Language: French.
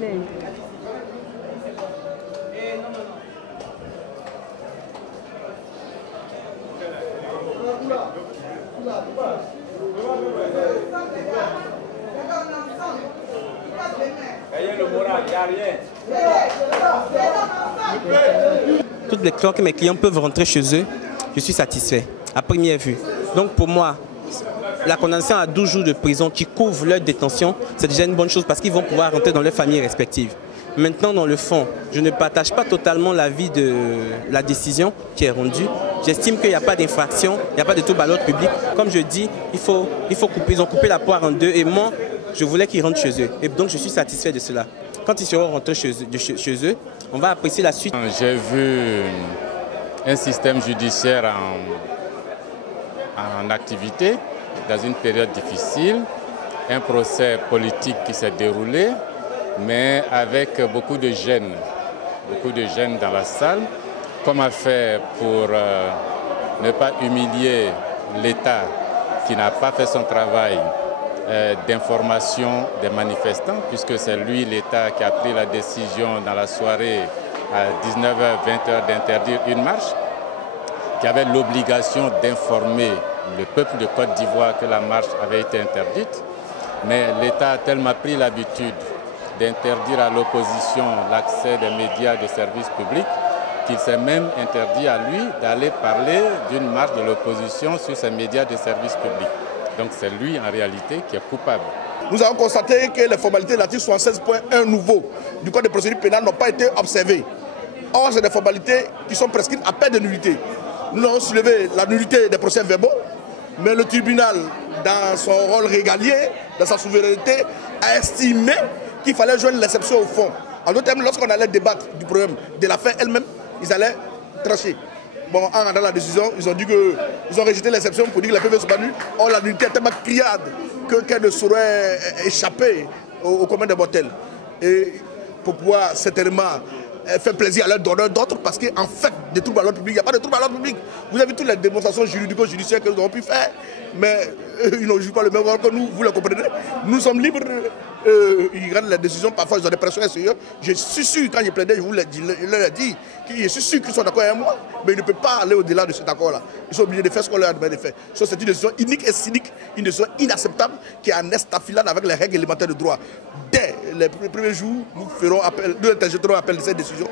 Venez. Toutes les fois que mes clients peuvent rentrer chez eux, je suis satisfait, à première vue. Donc pour moi, la condamnation à 12 jours de prison qui couvre leur détention, c'est déjà une bonne chose parce qu'ils vont pouvoir rentrer dans leurs familles respectives. Maintenant, dans le fond, je ne partage pas totalement l'avis de la décision qui est rendue. J'estime qu'il n'y a pas d'infraction, il n'y a pas de trouble à l'ordre public. Comme je dis, il faut couper. Ils ont coupé la poire en deux et moi, je voulais qu'ils rentrent chez eux. Et donc, je suis satisfait de cela. Quand ils seront rentrés chez eux, on va apprécier la suite. J'ai vu un système judiciaire en activité dans une période difficile, un procès politique qui s'est déroulé, mais avec beaucoup de jeunes dans la salle. Comment faire pour ne pas humilier l'État qui n'a pas fait son travail d'information des manifestants, puisque c'est lui, l'État, qui a pris la décision dans la soirée à 19h, 20h d'interdire une marche, qui avait l'obligation d'informer le peuple de Côte d'Ivoire que la marche avait été interdite. Mais l'État a tellement pris l'habitude d'interdire à l'opposition l'accès des médias de service public qu'il s'est même interdit à lui d'aller parler d'une marche de l'opposition sur ces médias de service public. Donc c'est lui en réalité qui est coupable. Nous avons constaté que les formalités de l'article 76.1 nouveau du Code de procédure pénale n'ont pas été observées. Or, c'est des formalités qui sont prescrites à peine de nullité. Nous avons soulevé la nullité des procès verbaux, mais le tribunal, dans son rôle régalier, dans sa souveraineté, a estimé qu'il fallait joindre l'exception au fond. En d'autres termes, lorsqu'on allait débattre du problème de la fin elle-même, ils allaient trancher. Bon, en rendant la décision, ils ont dit qu'ils ont rejeté l'exception pour dire que les PV sont pas nuls. Or, la nullité est tellement criarde qu'elle ne saurait échapper au commun des mortels. Et pour pouvoir certainement faire plaisir à leurs donneurs d'autres, parce qu'en fait, des troubles à l'ordre public, il n'y a pas de troubles à l'ordre public. Vous avez toutes les démonstrations juridico-judiciaires que nous avons pu faire, mais ils n'ont joué pas le même rôle que nous, vous le comprenez. Nous sommes libres, ils rendent les décisions, parfois ils ont des pressions extérieures. Je suis sûr, quand j'ai plaidé, je leur ai dit, je suis sûr qu'ils sont d'accord avec moi, mais ils ne peuvent pas aller au-delà de cet accord-là. Ils sont obligés de faire ce qu'on leur a demandé de faire. C'est une décision inique et cynique, une décision inacceptable qui est en estafilade avec les règles élémentaires de droit. Dès les premiers jours, nous interjetterons appel de cette décision.